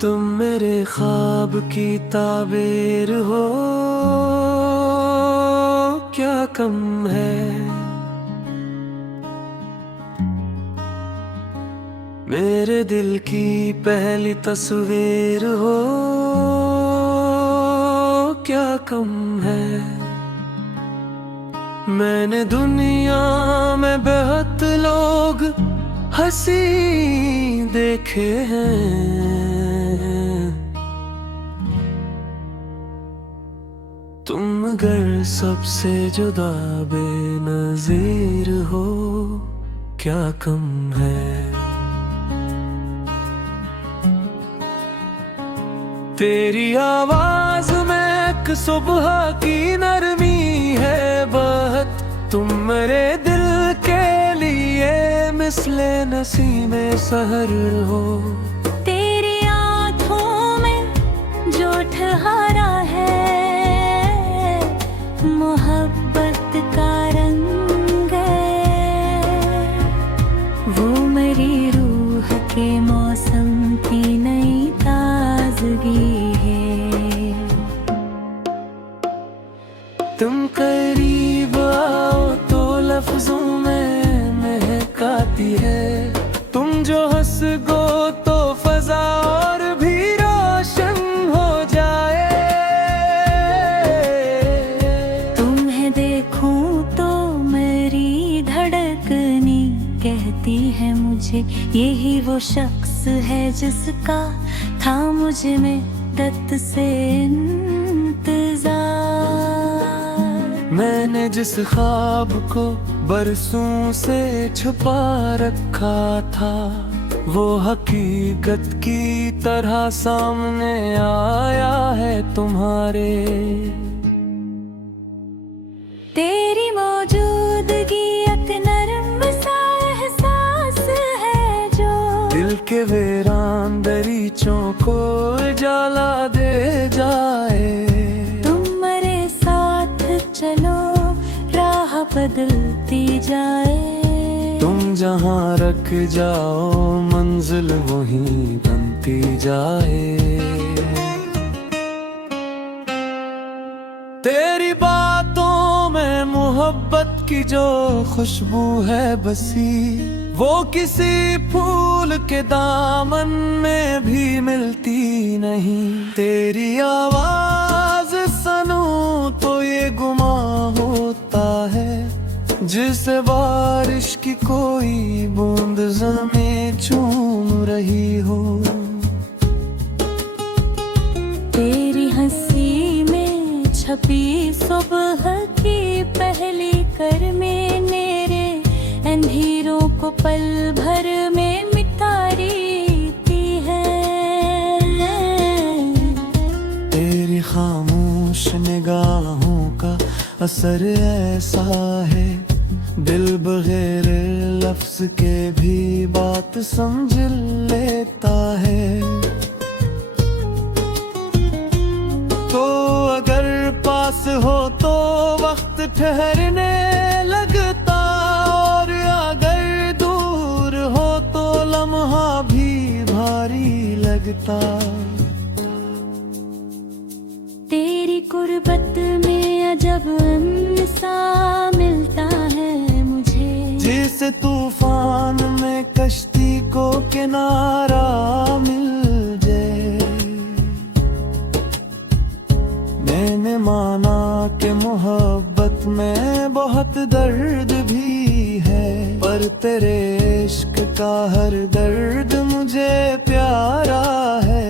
तुम मेरे ख्वाब की ताबीर हो, क्या कम है। मेरे दिल की पहली तस्वीर हो, क्या कम है। मैंने दुनिया में बेहद लोग हंसी देखे हैं, तुम अगर सबसे जुदा बेनज़ीर हो, क्या कम है। तेरी आवाज में एक सुबह की नरमी है बहुत, तुम मेरे दिल के लिए मिसले नसीमे सहर हो। तेरी आँखों में जो ठहरा है मोहब्बत का रंग है, वो मेरी रूह के मौसम की नई ताजगी है। तुम करीब आओ तो लफ्जों में महकाती है, तुम जो हंस गो तो फजा और भी रोशन हो जाए। तुम्हें देखूं तो मेरी धड़कनी कहती है मुझे यही वो शख्स है जिसका था मुझ में दत से इंतजार। मैंने जिस ख्वाब को बरसों से छुपा रखा था, वो हकीकत की तरह सामने आया है तुम्हारे। तेरी मौजूदगी एक नरम सा एहसास है जो दिल के वीरान दरीचों को जला दे जाए। तुम मेरे साथ चलो राह बदलती जाए, तुम जहाँ रख जाओ मंजिल वहीं बनती जाए। तेरी बातों में मोहब्बत की जो खुशबू है बसी, वो किसी फूल के दामन में भी मिलती नहीं। तेरी आवाज सुनूं तो ये गुमां होता है, जिसे बारिश की कोई बूंद ज़मीं चूम रही हो। तेरी हंसी में छपी सुबह की पहली करमें मेरे अंधेरों को पल भर में मिटा देती है। तेरी खामोश निगाहों का असर ऐसा है, दिल बगैर लफ्ज के भी बात समझ लेता है। तो अगर पास हो तो वक्त ठहरने लगता, और अगर दूर हो तो लम्हा भी भारी लगता। तेरी कुर्बत में अजब अमन सा मिलता है मुझे, जिस तूफान में कश्ती को किनारा मिल जाए। मैंने माना कि मोहब्बत में बहुत दर्द भी है, पर तेरे इश्क का हर दर्द मुझे प्यारा है।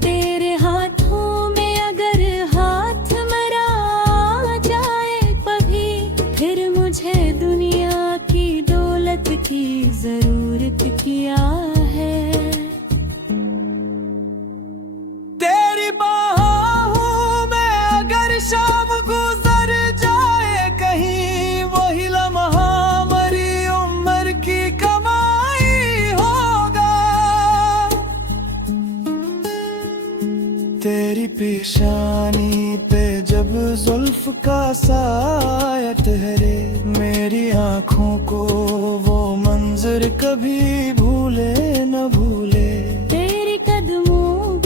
तेरे हाथों में अगर हाथ मेरा आ जाए कभी, फिर मुझे दुनिया की दौलत की जरूरत क्या है। तेरी बाहों में अगर शाम गुजर जाए कहीं, वही लम्हा मरी उम्र की कमाई होगा। तेरी पेशानी पे जब जुल्फ का साया ठहरे, मेरी आँखों को वो मंजर कभी भूले न भूले। तेरे कदमों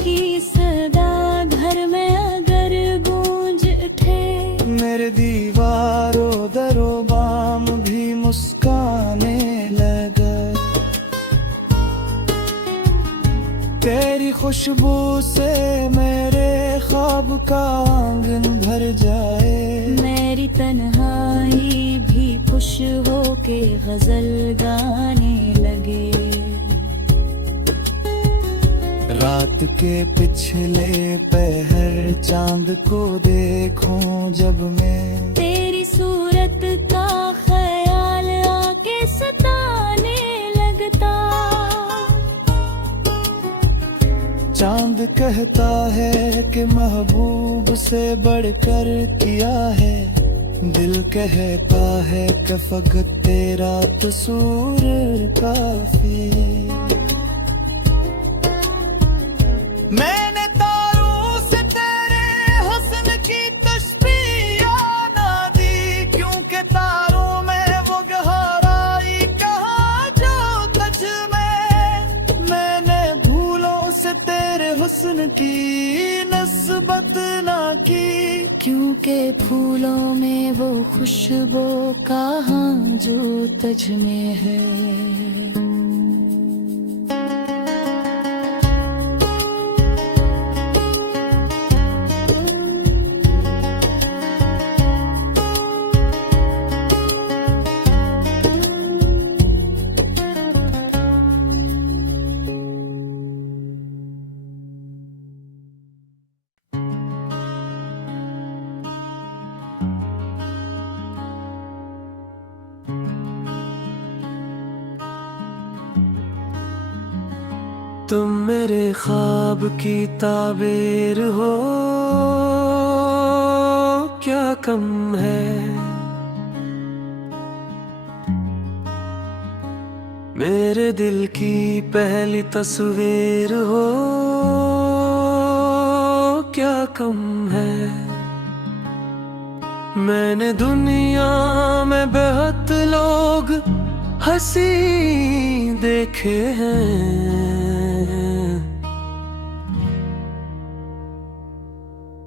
खुशबू से मेरे ख्वाब का आंगन भर जाए। मेरी तन्हाई भी खुश हो के गजल गाने लगे। रात के पिछले पहर चांद को देखूं जब मैं, तेरी सूरत का ख्याल आके सताने लगता। चांद कहता है कि महबूब से बढ़कर किया है, दिल कहता है कि फकत तेरा कसूर काफी। मैंने तारों से तेरे हुस्न की तस्बीह ना दी, क्योंकि तारों में वो गहराई कहाँ जो तुझ में। मैंने धूलों से तेरे हुस्न की नस्बत ना की, क्योंकि फूलों में वो खुशबू कहाँ जो तुझ में है। तुम मेरे ख्वाब की ताबीर हो, क्या कम है। मेरे दिल की पहली तस्वीर हो, क्या कम है। मैंने दुनिया में बेहद लोग हंसी देखे हैं,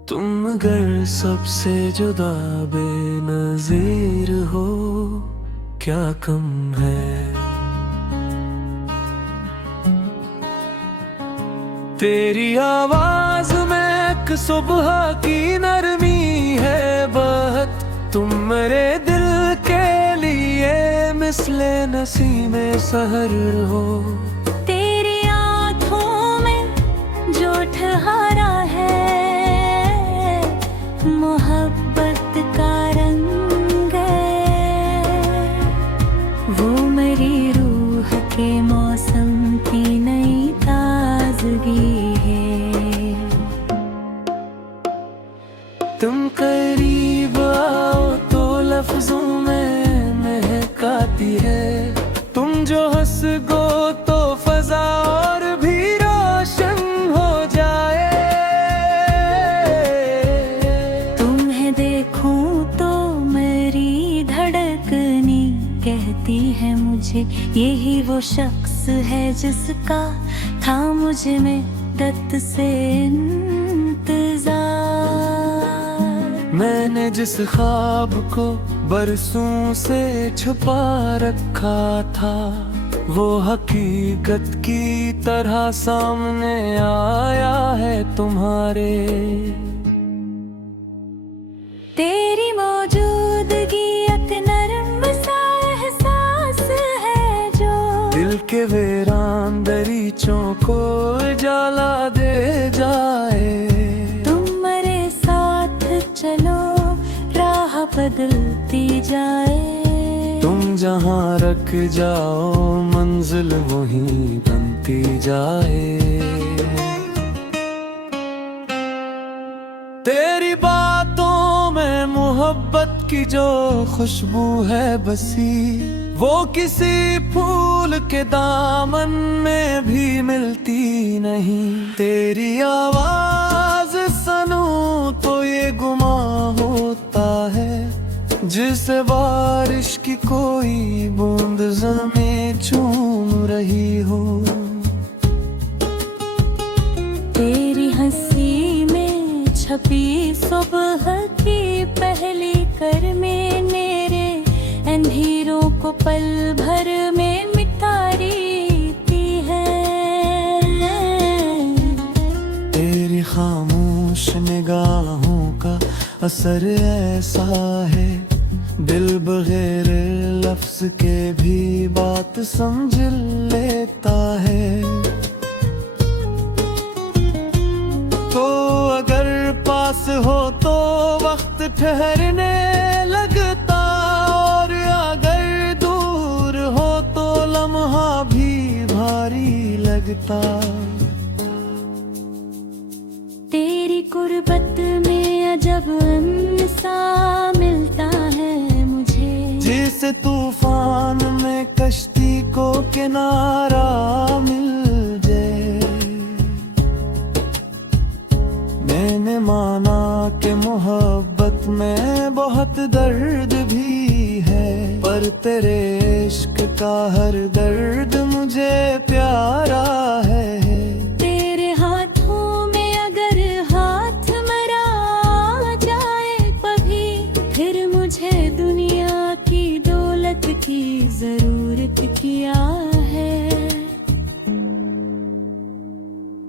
तुम अगर सबसे जुदा बेनज़ीर हो, क्या कम है। तेरी आवाज में एक सुबह की नरमी है बहुत, तुम मेरे दिल के लिए मिसले नसीमे सहर हो। तेरी आँखों में जो ठहरा है मोहब्बत का रंग है, वो मेरी रूह के मौसम की नई ताजगी है। तुम करीब आओ तो लफ्जों में महकाती है, तुम जो हंस गो तो फजा और भी रोशन हो जाए। तुम्हें देखूं तो मेरी धड़कनी कहती है मुझे, यही वो शख्स है जिसका था मुझ में दत्त से इंतजार। मैंने जिस ख्वाब को बरसों से छुपा रखा था, वो हकीकत की तरह सामने आया है तुम्हारे। तेरी मौजूदगी एक नरम सा एहसास है जो दिल के वीरान दरीचों को जला दे जाए। तुम मेरे साथ चलो राह बदलती जाए, तुम जहाँ रख जाओ मंजिल वहीं बनती जाए। तेरी बातों में मोहब्बत की जो खुशबू है बसी, वो किसी फूल के दामन में भी मिलती नहीं। तेरी आवाज सुनूं तो ये गुमां होता है, जिसे बारिश की कोई बूंद ज़मीं चूम रही हो। तेरी हंसी में छपी सुबह की पहली करमें मेरे अंधेरों को पल भर में मिटा देती है। निगाहों का असर ऐसा है, दिल बगैर लफ्ज के भी बात समझ लेता है। तो अगर पास हो तो वक्त ठहरने लगता, और अगर दूर हो तो लम्हा भी भारी लगता। तेरी कुर्बत में अजब अमन सा मिलता है मुझे, जैसे तूफान में कश्ती को किनारा मिल जाए। मैंने माना कि मोहब्बत में बहुत दर्द भी है, पर तेरे इश्क का हर दर्द मुझे प्यारा है। तेरे हाथों में अगर हाथ मरा जाए कभी, फिर मुझे दुनिया की दौलत की जरूरत क्या है।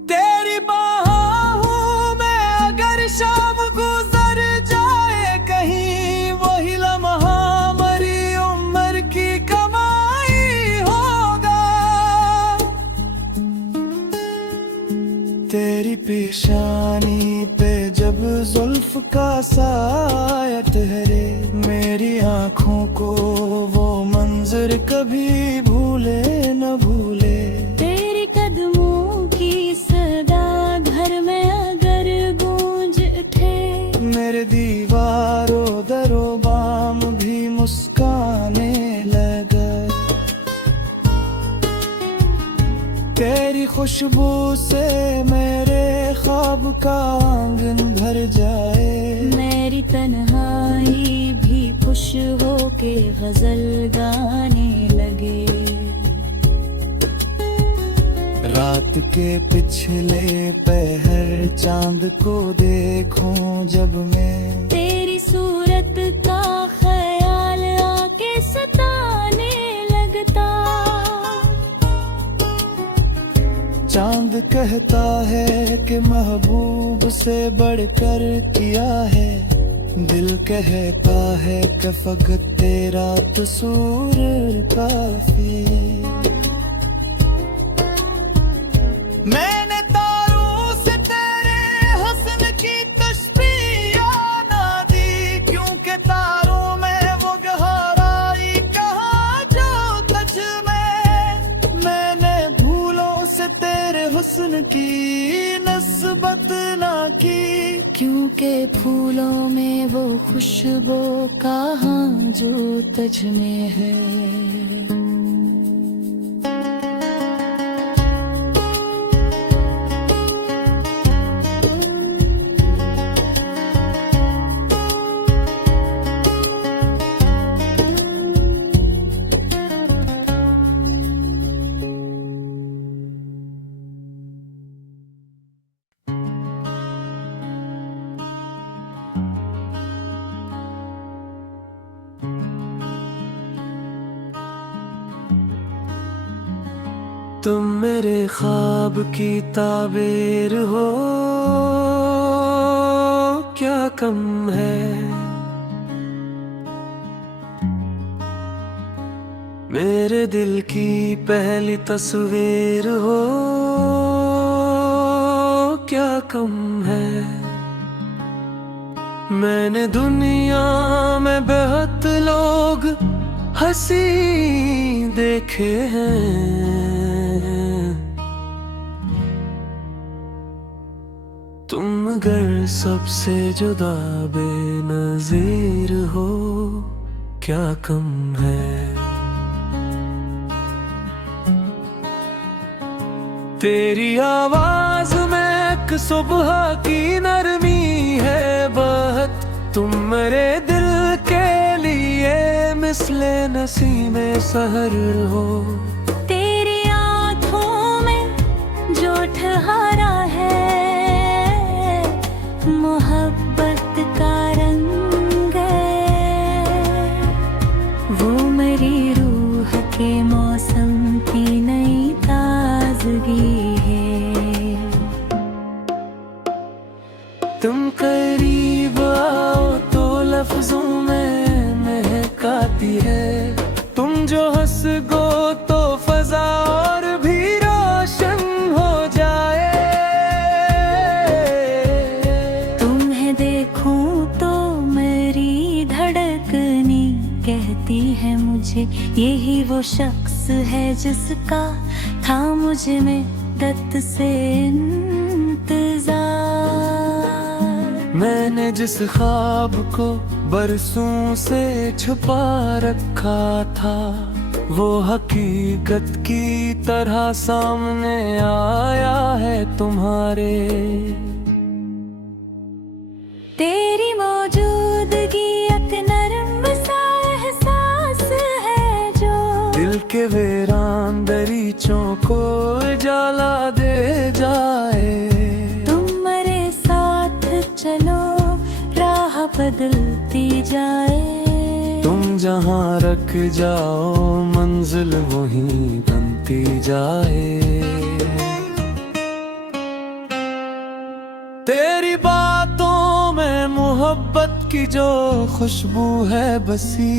तेरी बाहों में अगर शाम गुजर जाए कहीं, वही लम्हा मरी उम्र की कमाई होगा। तेरी पेशानी पे जब जुल्फ का साया ठहरे, मेरी आँखों को वो मंजर कभी भूले न भूले। तेरे कदमों की सदा घर में अगर गूंज उठे, मेरे दीवारों दरो बाम भी मुस्काने लगा। तेरी खुशबू से मेरे ख्वाब का आंगन भर जाए, मेरी तन्हाई भी खुश हो के गजल गाने लगे। रात के पिछले पहर चांद को देखूं जब मैं, तेरी सूरत का ख्याल आके सताने लगता। चांद कहता है कि महबूब से बढ़कर किया है, दिल कहता है कि फकत तेरा कसूर काफी। मैंने तारों से तेरे हसन की तस्वीर ना दी, क्योंकि तारों में वो गहराई कहाँ जो तुझ में। मैंने धूलों से तेरे हुस्न की नस्बत ना की, क्योंकि फूलों में वो खुशबू कहाँ जो तुझ में है। तुम मेरे ख्वाब की ताबीर हो, क्या कम है। मेरे दिल की पहली तस्वीर हो, क्या कम है। मैंने दुनिया में बेहद लोग हंसी देखे हैं, तुम अगर सबसे जुदा बेनज़ीर हो, क्या कम है। तेरी आवाज में एक सुबह की नरमी है बहुत, तुम मेरे दिल के लिए मिसले नसीमे सहर हो। तेरी आँखों में जो ठहरा है मोहब्बत का रंग है, वो मेरी रूह के मौसम की नई ताजगी है। तुम कहती है मुझे यही वो शख्स है जिसका था मुझे में दत्त से इंतजार। मैंने जिस ख्वाब को बरसों से छुपा रखा था वो हकीकत की तरह सामने आया है तुम्हारे। तेरी मौजूदगी एक नरम सा एहसास है जो दिल के वीरान दरीचों को जला दे जाए। तुम मेरे साथ चलो राह बदलती जाए। तुम जहाँ रख जाओ मंजिल वहीं बनती जाए। तेरी बातों में मोहब्बत की जो खुशबू है बसी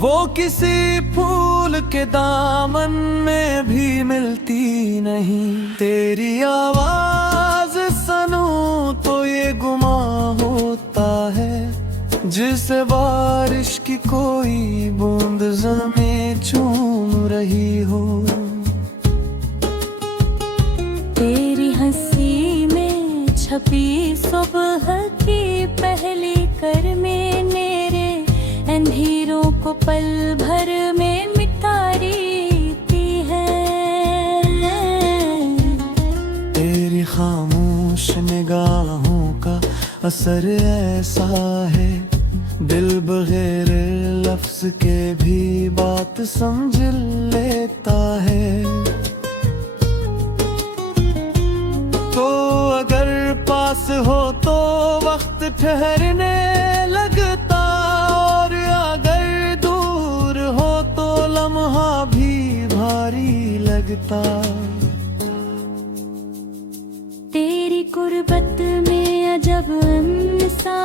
वो किसी फूल के दामन में भी मिलती नहीं। तेरी आवाज सुनूं तो ये गुमां होता है जिसे बारिश की कोई बूंद ज़मीं चूम रही हो। तेरी हंसी में छपी सुबह की पहली करमें मेरे अंधेरों को पल भर में मिटा देती है। तेरी खामोश निगाहों का असर ऐसा है दिल बगैर लफ्ज के भी बात समझ लेता है। तो अगर पास हो तो वक्त ठहरने लगता और अगर दूर हो तो लम्हा भी भारी लगता। तेरी कुर्बत में अजब अमन सा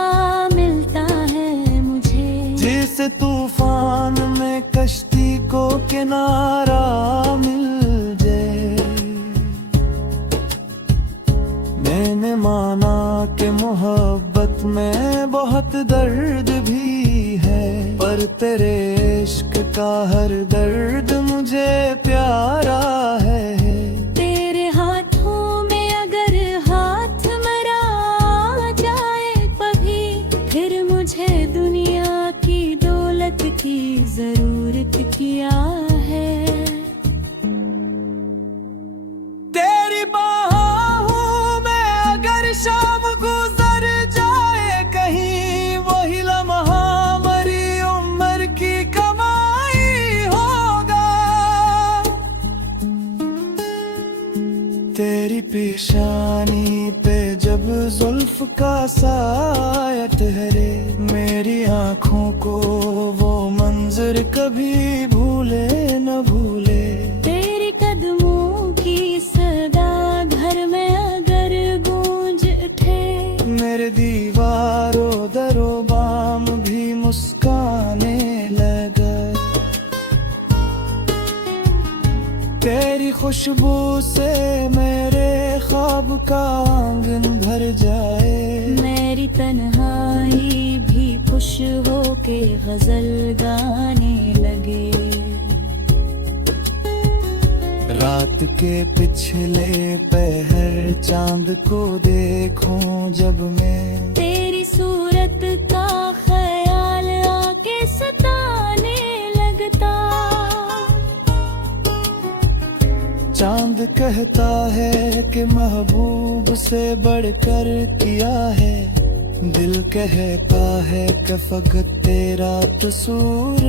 मिलता है मुझे जैसे तूफान में कश्ती को किनारा मिल जाए। मैंने माना कि मोहब्बत में बहुत दर्द भी है पर तेरे इश्क का हर दर्द मुझे प्यारा है। तेरे हाथों में अगर हाथ मरा जाए कभी फिर मुझे दुनिया की दौलत की जरूरत क्या है। तेरी बाहों में अगर शाम गुजर जाए कहीं वही लम्हा मरी उम्र की कमाई होगा। तेरी पेशानी पे जब जुल्फ का साया ठहरे मेरी आँखों को वो मंजर कभी भूले न भूले। तेरे कदमों की सदा घर में अगर गूंज उठे मेरे दीवारों दरो बाम भी मुस्काने लगा। तेरी खुशबू से मेरे ख्वाब का आंगन भर जाए। मेरी तन्हाई भी खुश होके गजल गाने लगे। रात के पिछले पहर चांद को देखूं जब मैं तेरी सूरत का ख्याल आके सताने लगता। चांद कहता है कि महबूब से बढ़कर किया है दिल कहता है कि फकत तेरा कसूर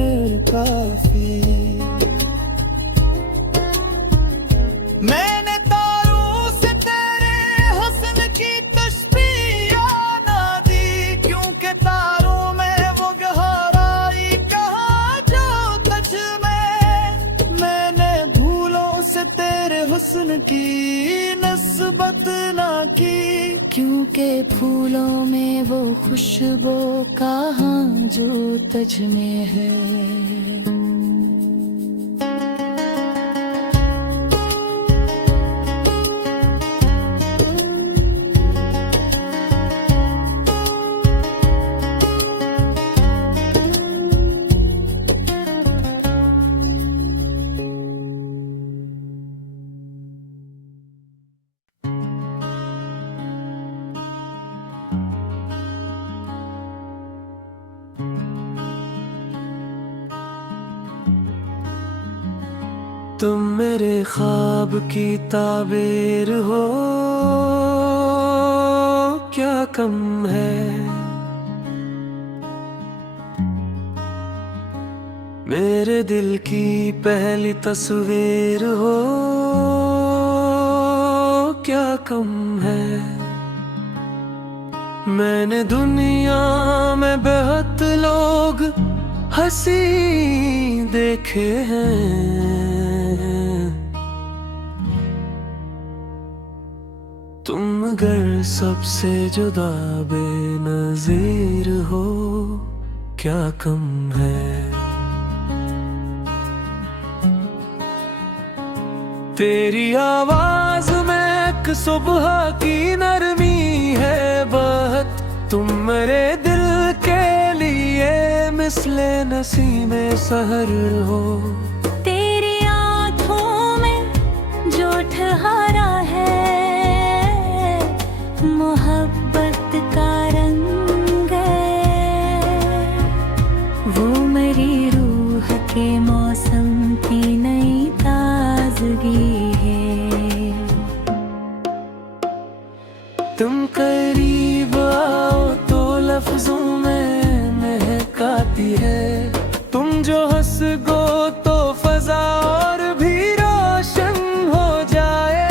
काफी। मैंने तारों से तेरे हसन की तस्वीर ना दी क्योंकि तारों में वो गहराई कहाँ जो तुझ में। मैंने धूलों से तेरे हुस्न की नस्बत ना की क्योंकि फूलों में वो खुशबू कहाँ जो तुझ में है। तुम मेरे ख्वाब की ताबीर हो, क्या कम है। मेरे दिल की पहली तस्वीर हो, क्या कम है। मैंने दुनिया में बेहद लोग हंसी देखे हैं, तुम अगर सबसे जुदा बेनज़ीर हो, क्या कम है। तेरी आवाज में एक सुबह की नरमी है बहुत, तुम मेरे दिल के लिए मिसले नसीमे सहर हो। तेरी आँखों में जो ठहरा है मोहब्बत का रंग है, वो मेरी रूह के मौसम की नई ताजगी है। तुम करीब आओ तो लफ्जों में महकाती है, तुम जो हंस गो तो फजा और भी रोशन हो जाए।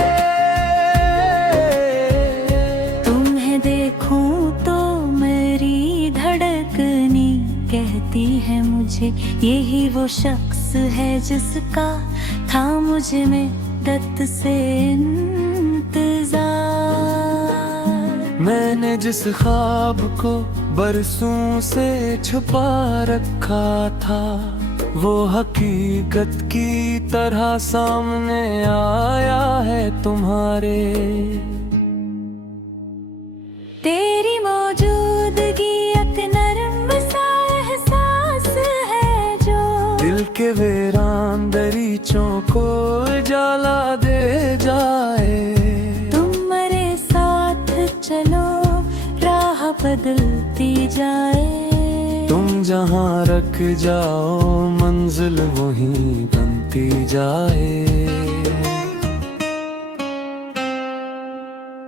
तुम्हें देखूं तो मेरी धड़कनी कहती है मुझे, यही वो शख्स है जिसका था मुझ में दत्त से इंतजार। मैंने जिस ख्वाब को बरसों से छुपा रखा था, वो हकीकत की तरह सामने आया है तुम्हारे। तेरी मौजूदगी एक नरम सा एहसास है जो दिल के वीरान दरीचों को जला दे जाए। तुम मेरे साथ चलो राह बदलती जाए, तुम जहाँ रख जाओ मंजिल वहीं बनती जाए।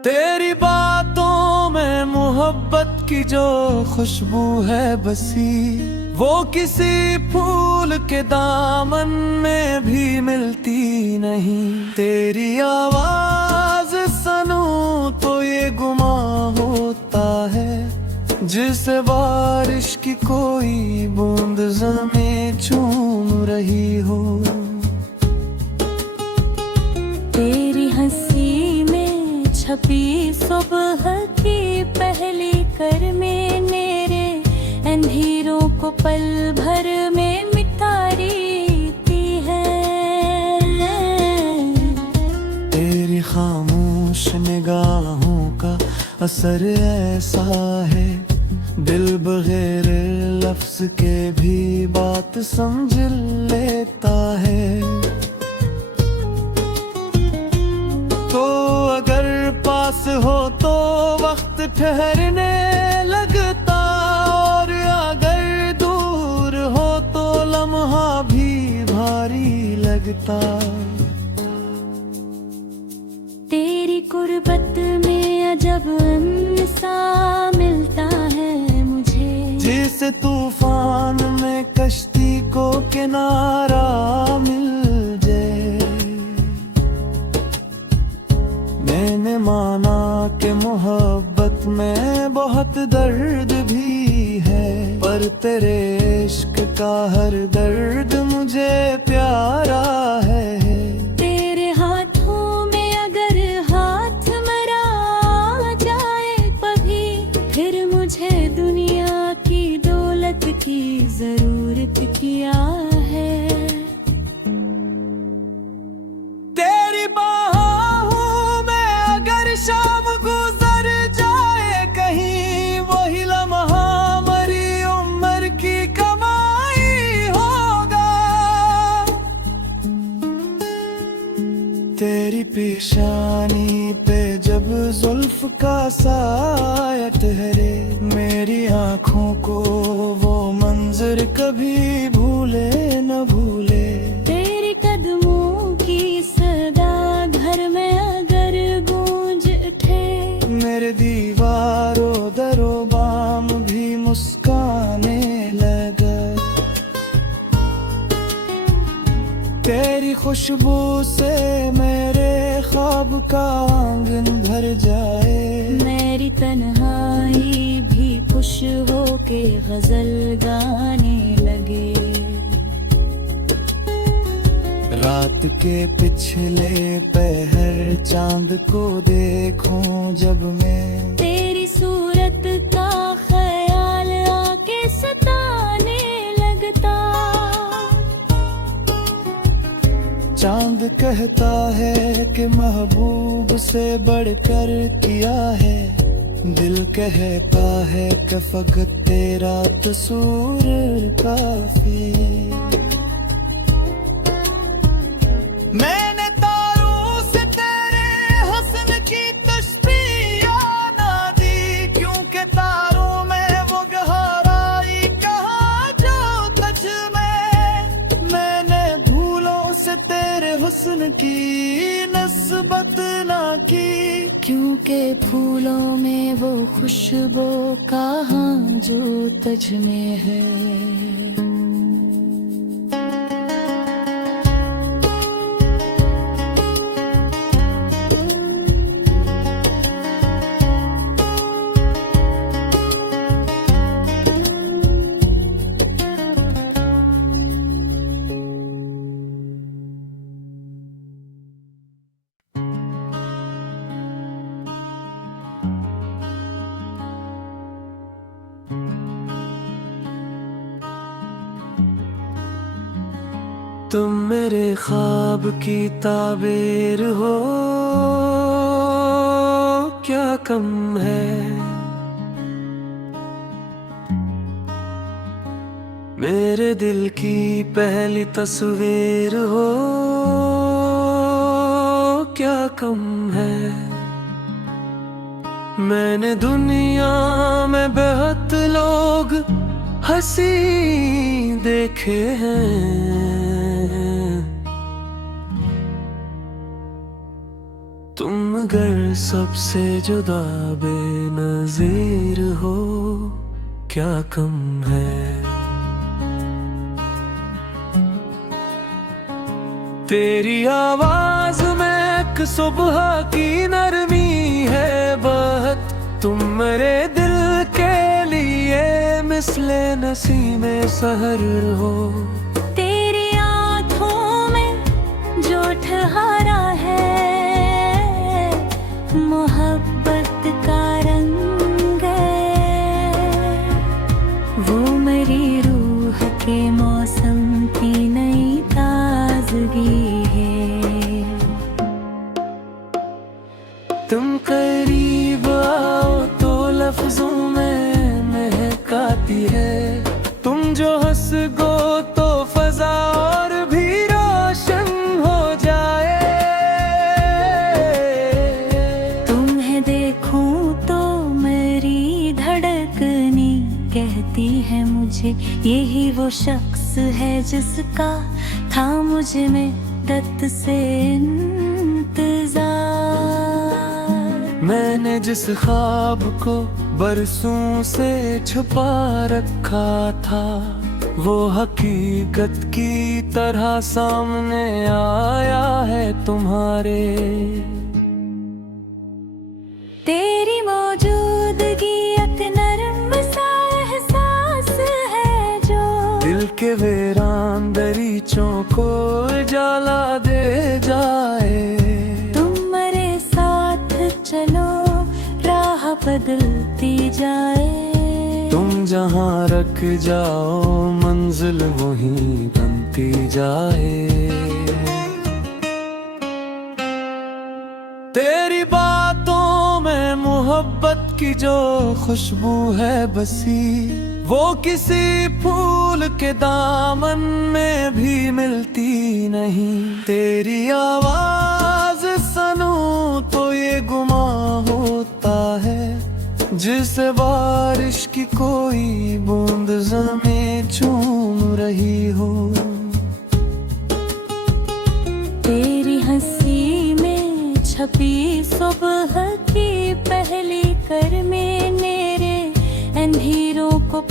तेरी बातों में मोहब्बत की जो खुशबू है बसी, वो किसी फूल के दामन में भी मिलती नहीं। तेरी आवाज सुनूं तो ये गुमां होता है, जिसे बारिश की कोई बूंद ज़मीं चूम रही हो। तेरी हंसी में छपी सुबह की पहली करमें मेरे अंधेरों को पल भर में मिटा देती है। तेरी खामोश निगाहों का असर ऐसा है, दिल बगैर लफ्ज के भी बात समझ लेता है। तो अगर पास हो तो वक्त ठहरने लगता, और अगर दूर हो तो लम्हा भी भारी लगता। तेरी कुर्बत में अजब सा मिलता है मुझे, जिसे तूफान में कश्ती को किनारा मिल जाए। मैंने माना कि मोहब्बत में बहुत दर्द भी है, पर तेरे इश्क का हर दर्द मुझे प्यारा है। तेरे हाथों में अगर हाथ मेरा आ जाए कभी, फिर मुझे दुनिया की दौलत की जरूरत क्या है। तेरी बाहों में अगर शाम गुजर जाए कहीं, वही लम्हा मरी उम्र की कमाई होगा। तेरी पेशानी पे जब जुल्फ का साया ठहरे, मेरी आँखों को वो मंजर कभी भूले न भूले। तेरे कदमों मुस्काने लगा। तेरी खुशबू से मेरे ख्वाब का आंगन भर जाए। मेरी तन्हाई भी खुश होके गजल गाने लगे। रात के पिछले पहर चांद को देखूं जब मैं, तेरी सूरत का ख्याल आके सताने लगता। चांद कहता है कि महबूब से बढ़कर किया है। दिल कहता है कि फकत तेरा कसूर काफी। मैंने तारों से तेरे हसन की तस्वीर ना दी, क्योंकि तारों में वो गहराई कहाँ जो तुझ में। मैंने धूलों से तेरे हुस्न की नस्बत ना की, क्योंकि फूलों में वो खुशबू कहाँ जो तुझ में है। तुम मेरे ख्वाब की ताबीर हो, क्या कम है। मेरे दिल की पहली तस्वीर हो, क्या कम है। मैंने दुनिया में बेहद लोग हंसी देखे हैं। तुम अगर सबसे जुदा बेनज़ीर हो, क्या कम है। तेरी आवाज में एक सुबह की नरमी है बहुत। तुम मेरे दिल के लिए मिसले नसीमे सहर हो। तेरी आँखों में जो ठहरा है मोहब्बत का रंग है। वो मेरी रूह के मौसम की नई ताजगी है। तुम करीब आओ तो लफ्जों में महकाती है। तुम जो हंस गो तो फजा और भी रोशन हो जाए। तुम्हें देखूं तो मेरी धड़कनी कहती है मुझे यही वो शख्स है जिसका था मुझ में दत्त से इंतजार। मैंने जिस ख्वाब को बरसों से छुपा रखा था, वो हकीकत की तरह सामने आया है तुम्हारे। तेरी मौजूदगी एक नरम सा एहसास है जो दिल के वीरान दरीचों को जला दे जाए। तुम मेरे साथ चलो राह बदलती जाए। तुम जहाँ रख जाओ मंजिल वहीं बनती जाए। तेरी बातों में मोहब्बत की जो खुशबू है बसी, वो किसी फूल के दामन में भी मिलती नहीं। तेरी आवाज सुनूं तो ये गुमां होता है, जिसे बारिश की कोई बूंद ज़मीं चूम रही हो। तेरी हंसी में छपी सुबह की पहली करमे मेरे अंधेरों को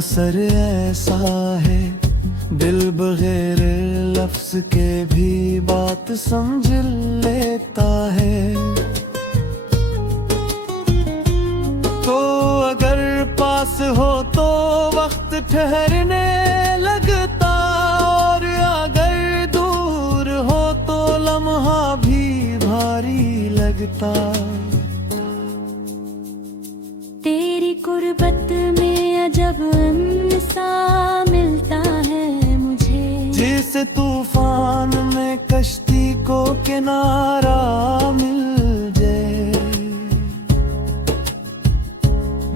असर ऐसा है, दिल बगैर लफ्ज के भी बात समझ लेता है। तो अगर पास हो तो वक्त ठहरने लगता, और अगर दूर हो तो लम्हा भी भारी लगता। तेरी कुर्बत में अजब अमन सा मिलता है मुझे, जैसे तूफान में कश्ती को किनारा मिल जाए।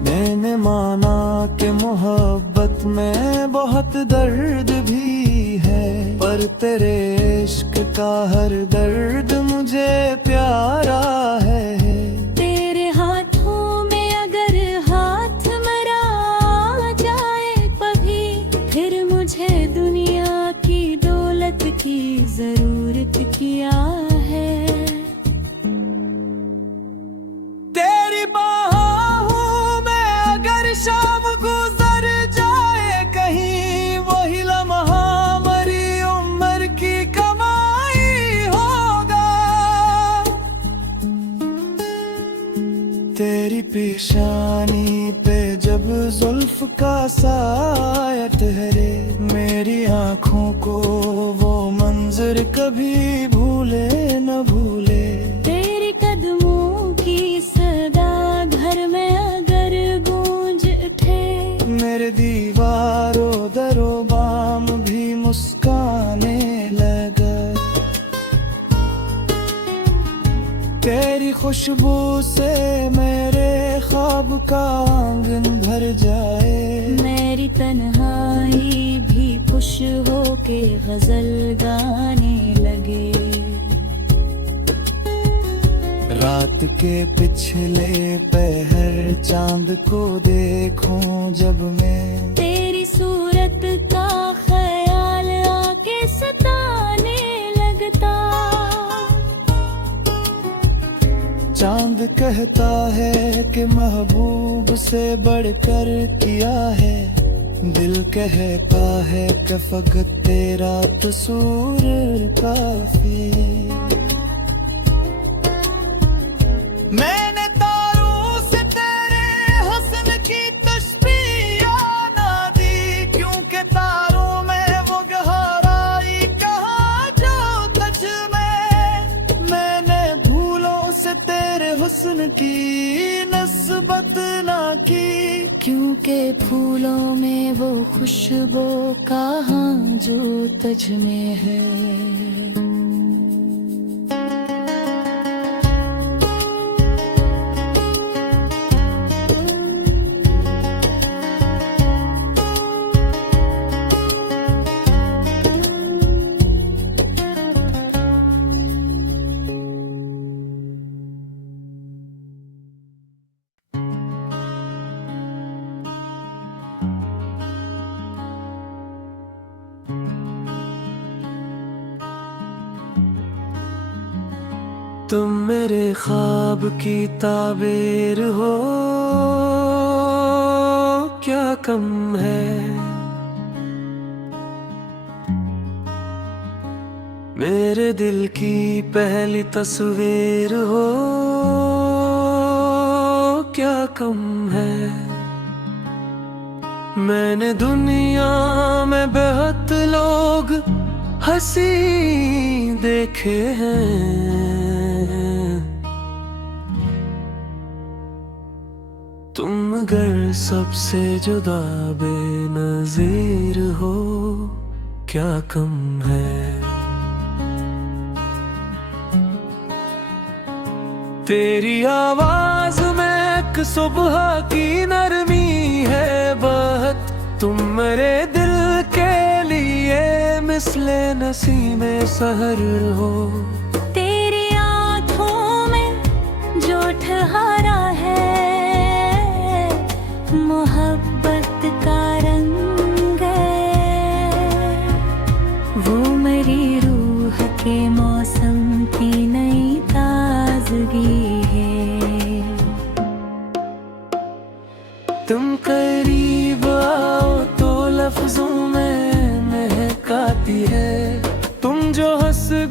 मैंने माना कि मोहब्बत में बहुत दर्द भी है, पर तेरे इश्क का हर दर्द मुझे प्यारा है। तेरे हाथों में अगर हाथ मरा जाए कभी, फिर मुझे दुनिया की दौलत की जरूरत क्या है। तेरी बाहों में अगर शाम गुजर जाए कहीं, वही लम्हा मरी उम्र की कमाई होगा। तेरी पेशानी पे जब जुल्फ का साया ठहरे, मेरी आँखों को वो मंजर कभी भूले न भूले। तेरे कदमों की सदा घर में अगर गूंज उठे, मेरे दीवारों दरो बाम भी मुस्काने लगा। तेरी खुशबू से मेरे ख्वाब का आंगन भर जाए, मेरी तन्हाई भी खुश होके गजल गाने लगे। रात के पिछले पहर चांद को देखूं जब मैं, तेरी सूरत का ख्याल आके सताने लगता। चांद कहता है कि महबूब से बढ़कर किया है, दिल कहता है कि फकत तेरा कसूर काफी। मैंने तारों से तेरे हसन की तस्वीर ना दी, क्योंकि तारों में वो गहराई कहाँ जो तुझ में। मैंने भूलों से तेरे हुस्न की नस्बत ना की, क्योंकि फूलों में वो खुशबू कहाँ जो तुझ में है। तुम मेरे ख्वाब की ताबीर हो, क्या कम है। मेरे दिल की पहली तस्वीर हो, क्या कम है। मैंने दुनिया में बेहद लोग हंसी देखे हैं, तुम अगर सबसे जुदा बेनज़ीर हो, क्या कम है। तेरी आवाज में एक सुबह की नरमी है बहुत, तुम मेरे दिल के लिए मिसले नसीमे सहर हो। तेरी आँखों में जो ठहरा है मोहब्बत का रंग है, वो मेरी रूह के मौसम की नई ताजगी है। तुम करीब आओ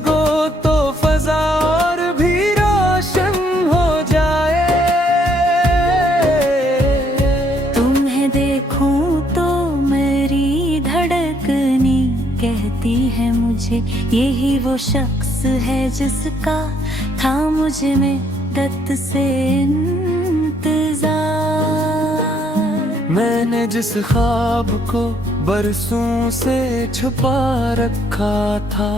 गो तो फजा और भी रोशन हो जाए। तुम्हें देखूं तो मेरी धड़कनी कहती है मुझे यही वो शख्स है जिसका था मुझ में रत से इंतजार। मैंने जिस ख्वाब को बरसों से छुपा रखा था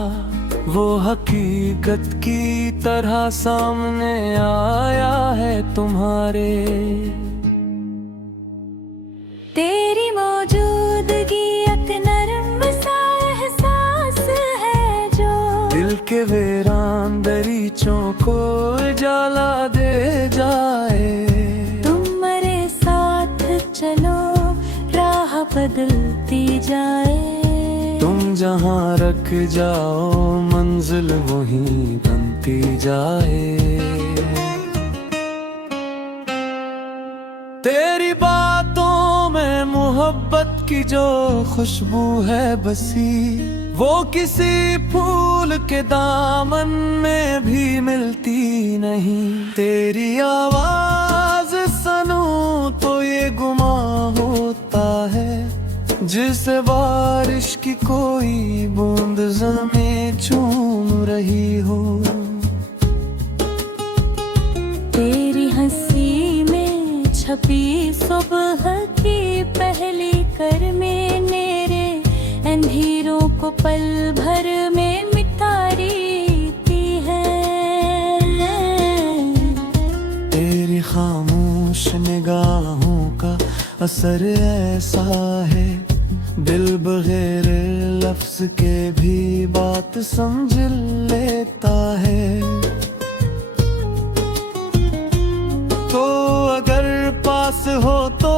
वो हकीकत की तरह सामने आया है तुम्हारे। तेरी मौजूदगी एक नरम सा एहसास है जो दिल के वीरान दरीचों को जला दे जाए। तुम मेरे साथ चलो राह बदलती जाए। तुम जहाँ रख जाओ मंजिल वहीं बनती जाए। तेरी बातों में मोहब्बत की जो खुशबू है बसी वो किसी फूल के दामन में भी मिलती नहीं। तेरी आवाज सुनूं तो ये गुमां होता है जिसे बारिश की कोई बूंद ज़मीं चूम रही हो। तेरी हंसी में छपी सुबह की पहली करमें मेरे अंधेरों को पल भर में मिटा देती है। तेरी खामोश निगाहों का असर ऐसा है दिल बगैर लफ्ज के भी बात समझ लेता है। तो अगर पास हो तो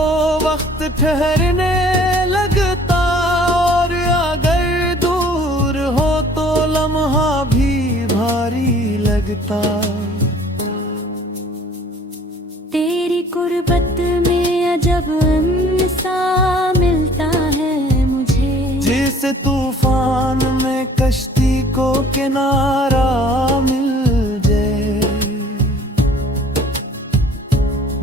वक्त ठहरने लगता और अगर दूर हो तो लम्हा भी भारी लगता। तेरी कुर्बत में अजब सा मिलता है मुझे जैसे तूफान में कश्ती को किनारा मिल जाए।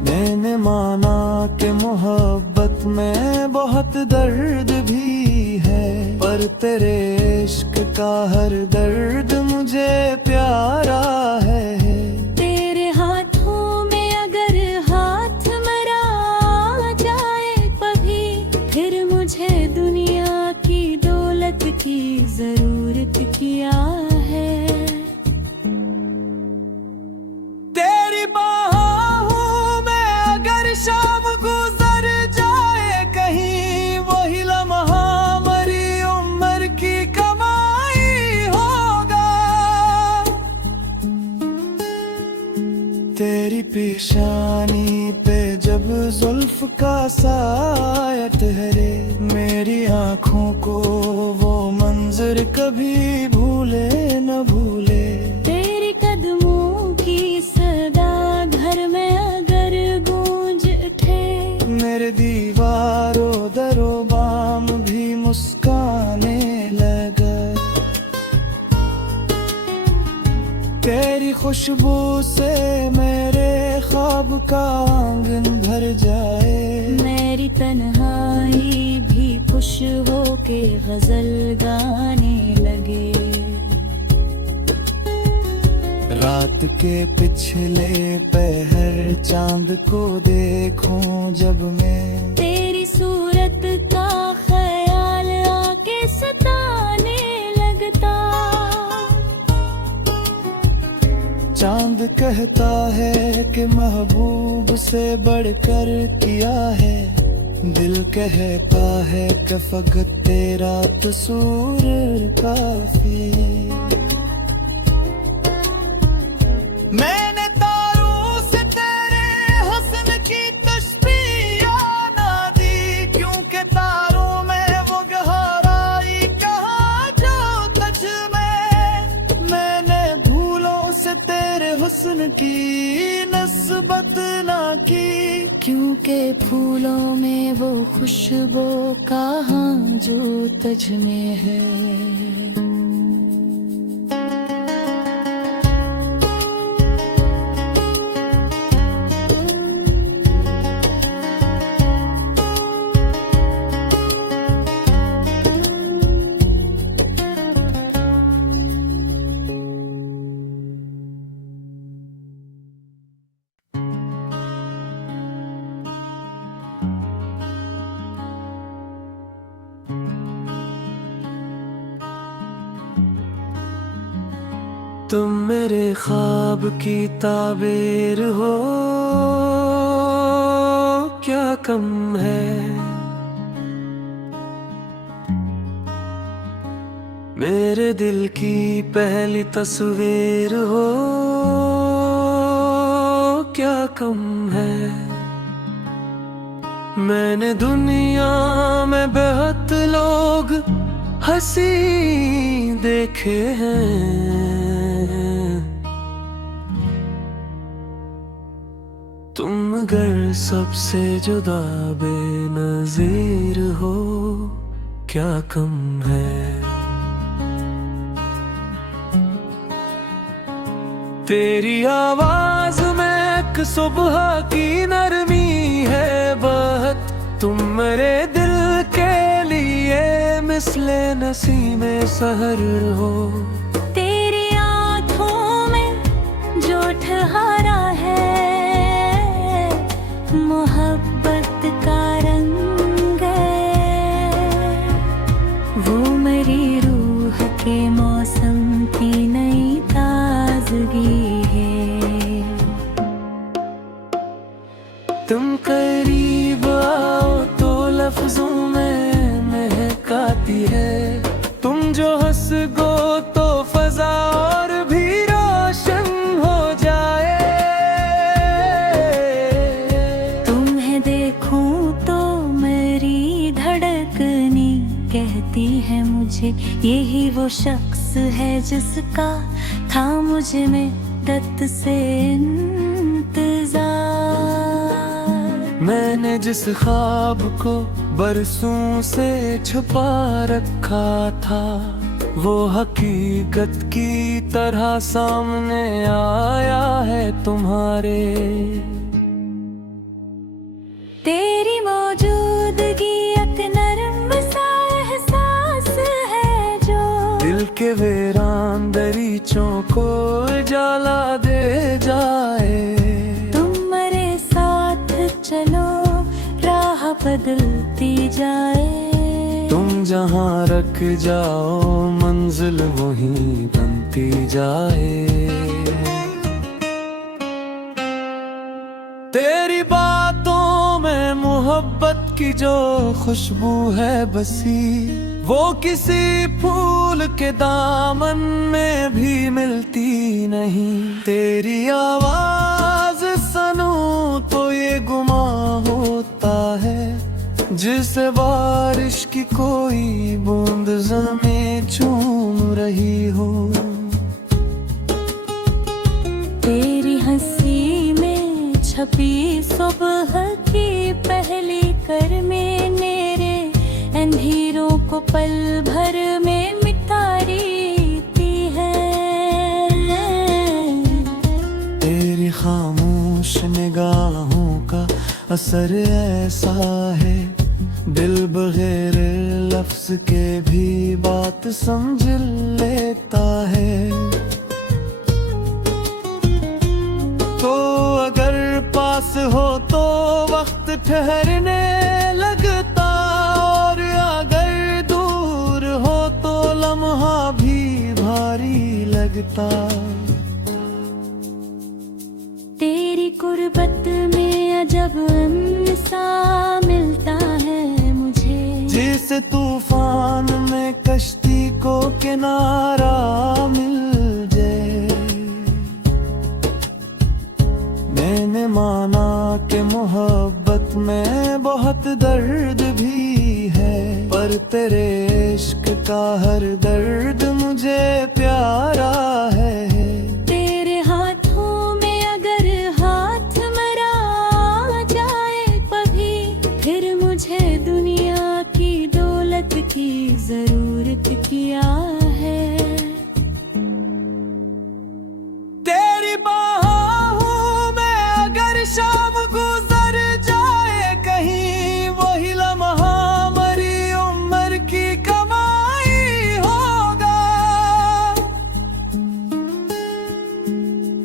मैंने माना कि मोहब्बत में बहुत दर्द भी है पर तेरे इश्क का हर दर्द मुझे प्यारा है। तेरे हाथों में अगर हाथ मेरा आ जाए कभी फिर मुझे दुनिया की दौलत की जरूरत क्या है। तेरी बाहों में अगर शाम गुजर जाए कहीं वही लम्हा मरी उम्र की कमाई होगा। तेरी पेशानी पे जब जुल्फ का साया ठहरे मेरी आँखों को वो मंजर कभी भूले न भूले। तेरे कदमों की सदा घर में अगर गूंज उठे मेरे दीवारों दरो बाम भी मुस्काने लगा। तेरी खुशबू से मेरे ख्वाब का आंगन भर जाए। मेरी तन्हाई भी खुश हो के गजल गाने लगे। रात के पिछले पहर चांद को देखूं जब मैं तेरी सूरत का ख्याल आके सताने लगता। चांद कहता है कि महबूब से बढ़कर किया है दिल कहता है कि फकत तेरा कसूर काफी। मैंने तारों से तेरे हसन की तस्वीर ना दी क्योंकि तारों में वो गहराई कहाँ जो तुझ में। मैंने भूलों से तेरे हुस्न की नस्बत ना की क्योंकि फूलों में वो खुशबू कहाँ जो तुझ में है। तुम मेरे ख्वाब की ताबीर हो, क्या कम है। मेरे दिल की पहली तस्वीर हो, क्या कम है। मैंने दुनिया में बेहद लोग हंसी देखे हैं, तुम अगर सबसे जुदा बेनज़ीर हो, क्या कम है। तेरी आवाज में एक सुबह की नरमी है बहुत, तुम मेरे दिल के लिए मिसले नसीमे सहर हो। तेरी आँखों में जो ठहरा है मोहब्बत का रंग है, वो मेरी रूह के मौसम की नई ताजगी है। तुम करीब आओ तो लफ्जों में महकाती है, तुम जो हंस गो तो फजा और भी रोशन हो जाए। तुम्हें देखूं तो मेरी धड़कनी कहती है मुझे, यही वो शख्स है जिसका था मुझ में दत्त से इंतजार। मैंने जिस ख्वाब को बरसों से छुपा रखा था, वो हकीकत की तरह सामने आया है तुम्हारे। तेरी मौजूदगी एक नरम सा एहसास है जो दिल के वीरान दरीचों को जला दे जाए। तुम मेरे साथ चलो राह बदलती जाए, तुम जहाँ रख जाओ मंजिल वहीं बनती जाए। तेरी बातों में मोहब्बत की जो खुशबू है बसी, वो किसी फूल के दामन में भी मिलती नहीं। तेरी आवाज सुनूं तो ये गुमां होता है, जिसे बारिश की कोई बूंद ज़मीं चूम रही हो। तेरी हंसी में छपी सुबह की पहली करमें मेरे अंधेरों को पल भर में मिटा देती है। तेरी खामोश निगाहों का असर ऐसा है, दिल बगैर लफ्ज के भी बात समझ लेता है। तो अगर पास हो तो वक्त ठहरने लगता, और अगर दूर हो तो लम्हा भी भारी लगता। तेरी कुर्बत में अजब सा मिलता है मुझे, जिसे तूफान में कश्ती को किनारा मिल जाए। मैंने माना कि मोहब्बत में बहुत दर्द भी है, पर तेरे इश्क का हर दर्द मुझे प्यारा है। तेरे हाथों में अगर हाथ मेरा आ जाए कभी, फिर मुझे दुनिया की दौलत की जरूरत क्या है। तेरी बाहों में अगर शाम गुजर जाए कहीं, वही लम्हा मरी उम्र की कमाई होगा।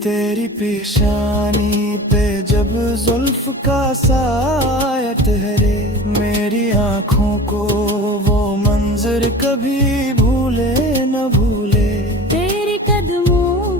तेरी पेशानी पे जब जुल्फ का साया ठहरे, मेरी आँखों को वो मंजर कभी भूले न भूले। तेरे कदमों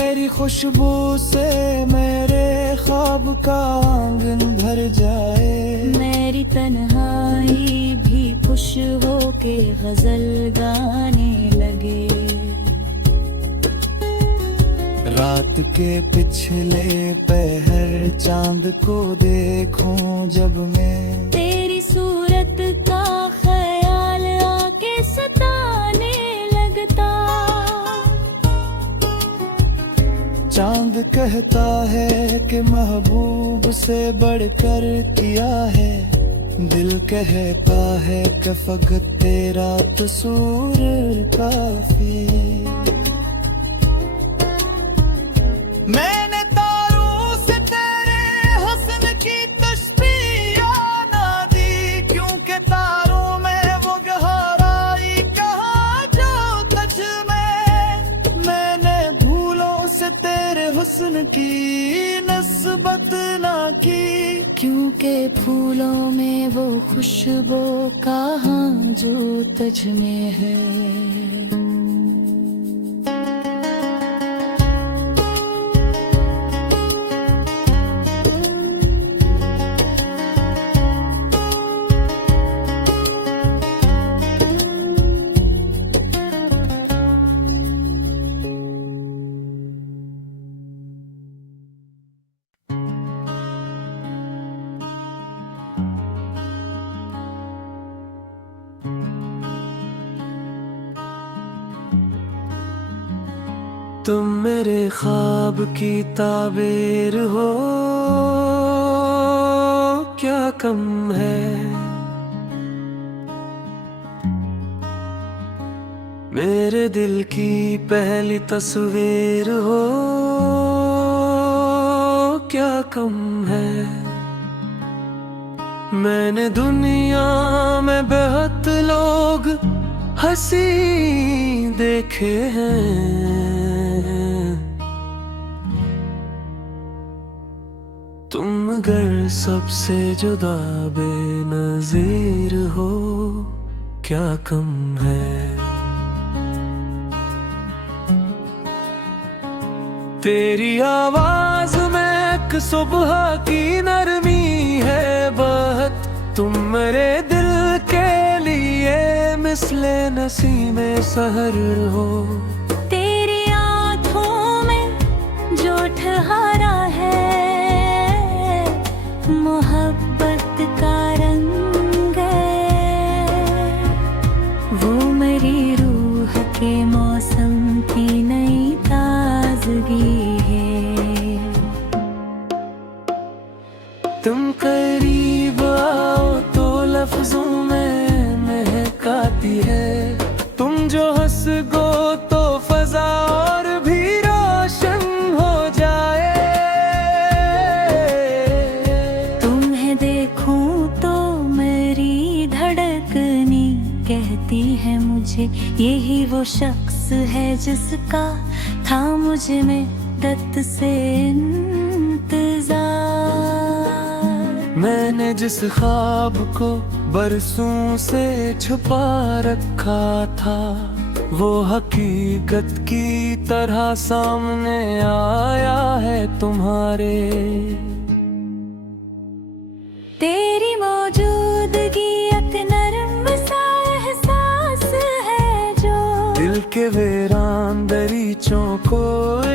तेरी खुशबू से मेरे ख्वाब का आंगन भर जाए। मेरी तन्हाई भी खुश हो के गजल गाने लगे। रात के पिछले पहर चांद को देखूं जब मैं, तेरी सूरत का ख्याल आके सताने लगता। चांद कहता है कि महबूब से बढ़कर किया है, दिल कहता है कि फकत तेरा कसूर काफी। मैंने तारों से तेरे हसन की तस्वीर ना दी, क्योंकि तारों में वो गहराई कहाँ जो तुझ में। मैंने भूलों से तेरे हुस्न की नस्बत ना की, क्योंकि फूलों में वो खुशबू कहाँ जो तुझ में है। तुम मेरे ख्वाब की ताबीर हो, क्या कम है। मेरे दिल की पहली तस्वीर हो, क्या कम है। मैंने दुनिया में बेहद लोग हंसी देखे हैं, तुम अगर सबसे जुदा बेनज़ीर हो, क्या कम है। तेरी आवाज में एक सुबह की नरमी है बहत, तुम मेरे दिल के लिए मिसले नसीमे सहर हो। तेरी आँखों में जो ठहरा है मोहब्बत का रंग है, वो मेरी रूह के मौसम की नई ताजगी है। तुम करीब आओ तो लफ्जों में महकाती है, तुम जो हंस गो तो फजा और भी रोशन हो जाए। तुम्हें देखूं तो मेरी धड़कनी कहती है मुझे, यही वो शख्स है जिसका था मुझ में दत्त से इंतजार। मैंने जिस ख्वाब को बरसों से छुपा रखा था, वो हकीकत की तरह सामने आया है तुम्हारे। तेरी मौजूदगी एक नरम सा एहसास है जो दिल के वीरान दरीचों को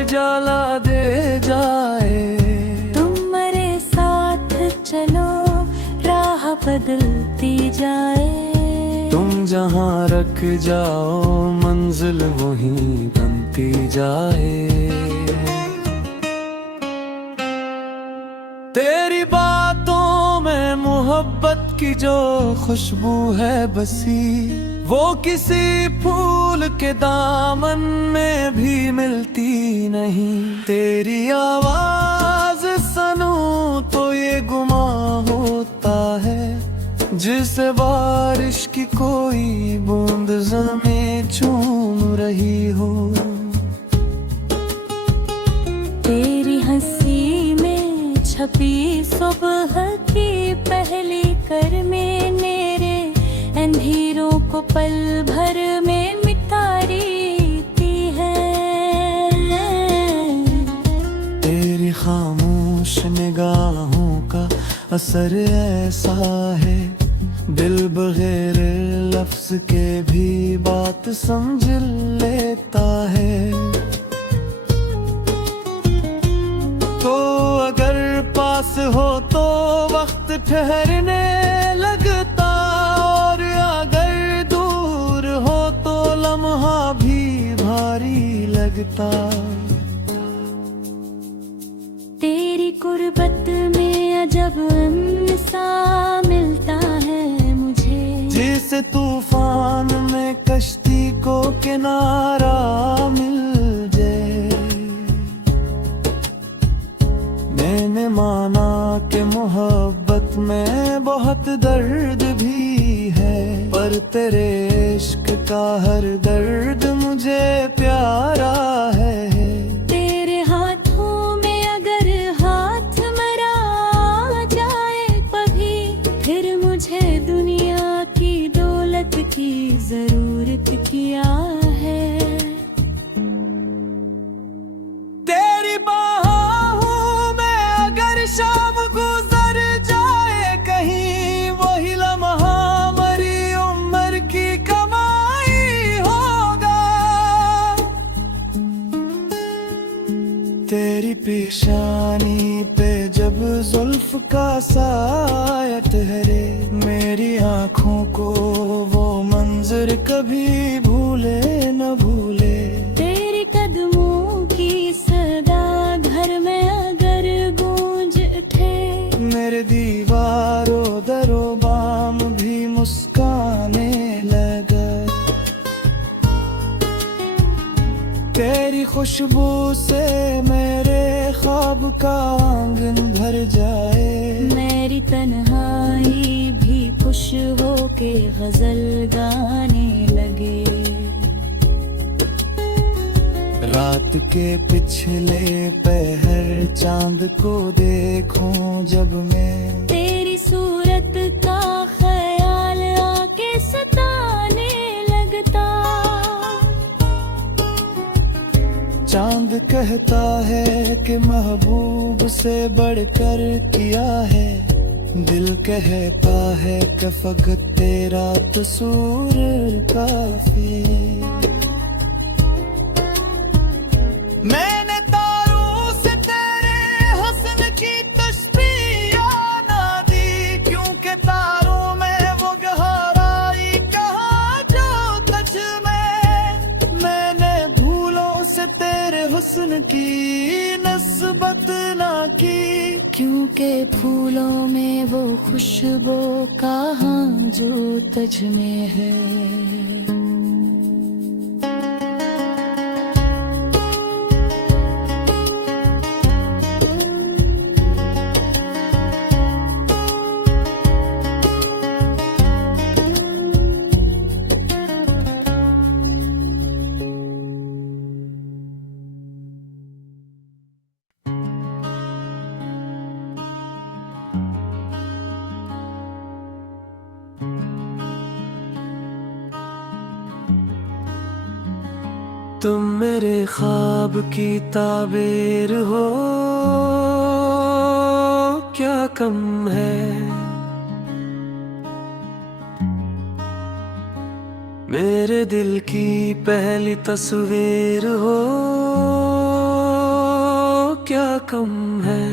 जला दे जाए। तुम मेरे साथ चलो राह बदलती जाए, तुम जहाँ रख जाओ मंजिल वहीं बनती जाए। तेरी बातों में मोहब्बत की जो खुशबू है बसी, वो किसी फूल के दामन में भी मिलती नहीं। तेरी आवाज सुनूं तो ये गुमां होता है, जिसे बारिश की कोई बूंद ज़मीं चूम रही हो। तेरी हंसी में छपी सुबह की पहली करमें मेरे अंधेरों को पल भर में मिटा देती है। असर ऐसा है, दिल बगैर लफ्ज के भी बात समझ लेता है। तो अगर पास हो तो वक्त ठहरने लगता, और अगर दूर हो तो लम्हा भी भारी लगता। तेरी कुर्बत में अजब अमन सा मिलता है मुझे, जैसे तूफान में कश्ती को किनारा मिल जाए। मैंने माना कि मोहब्बत में बहुत दर्द भी है, पर तेरे इश्क का हर दर्द मुझे प्यारा है। तेरे हाथों में अगर हाथ मेरा आ जाए कभी, फिर मुझे दुनिया की दौलत की जरूरत क्या है। तेरी बाहों में अगर शाम गुजर जाए कहीं, वही लम्हा मरी उम्र की कमाई होगा। तेरी पेशानी पे जब जुल्फ का साया ठहरे, मेरी आँखों को वो मंजर कभी भूले न भूले। तेरे कदमों की सदा घर में अगर गूंज उठे, मेरे दीवारों दरो बाम भी मुस्काने लगा। तेरी खुशबू से मेरे ख्वाब का आंगन भर जाए, मेरी तन्हाई भी खुश होके गजल गाने लगे। रात के पिछले पहर चांद को देखूं जब मैं, तेरी सूरत का ख्याल आके सताने लगता। चांद कहता है कि महबूब से बढ़कर किया है, दिल कहता है कि फकत तेरा कसूर काफी। मैंने तारों से तेरे हसन की तस्वीर ना दी, क्योंकि तारों में वो गहराई कहाँ जो तुझ में। मैंने धूलों से तेरे हुस्न की नस्बत ना की, क्योंकि फूलों में वो खुशबू कहाँ जो तुझ में है। तुम मेरे ख्वाब की ताबीर हो, क्या कम है। मेरे दिल की पहली तस्वीर हो, क्या कम है।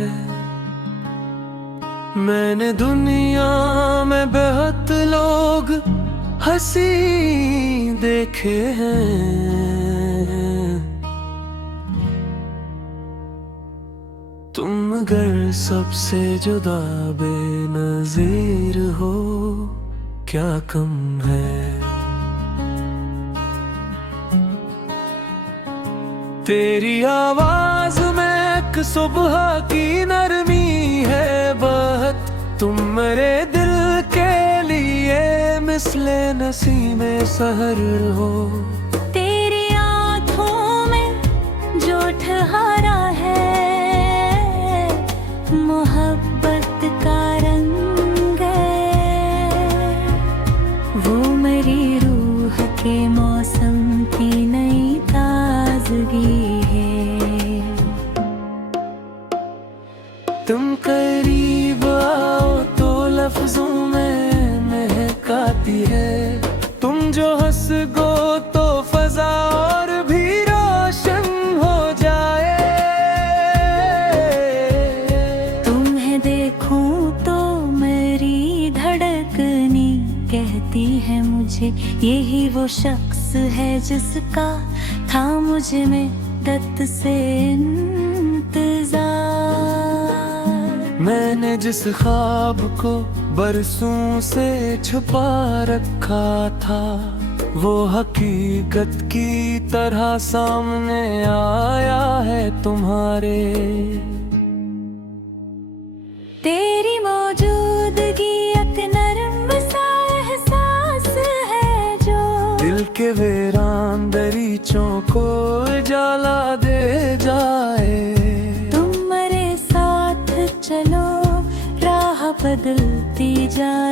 मैंने दुनिया में बेहद लोग हंसी देखे हैं, तुम अगर सबसे जुदा बेनज़ीर हो, क्या कम है। तेरी आवाज में एक सुबह की नरमी है बहत, तुम मेरे दिल के लिए मिसले नसीमे सहर हो। तेरी आँखों में जो ठहरा है मोहब्बत का रंग है, वो मेरी रूह के मौसम की नई ताजगी है। तुम करीब आओ पीछे यही वो शख्स है जिसका था मुझे में दत्त से इंतजार। मैंने जिस ख्वाब को बरसों से छुपा रखा था, वो हकीकत की तरह सामने आया है तुम्हारे। तेरी मौजूदगी एक नरम सा एहसास है जो दिल के वीरान दरीचों को जला दे जाए। तुम मेरे साथ चलो, राह बदलती जाए।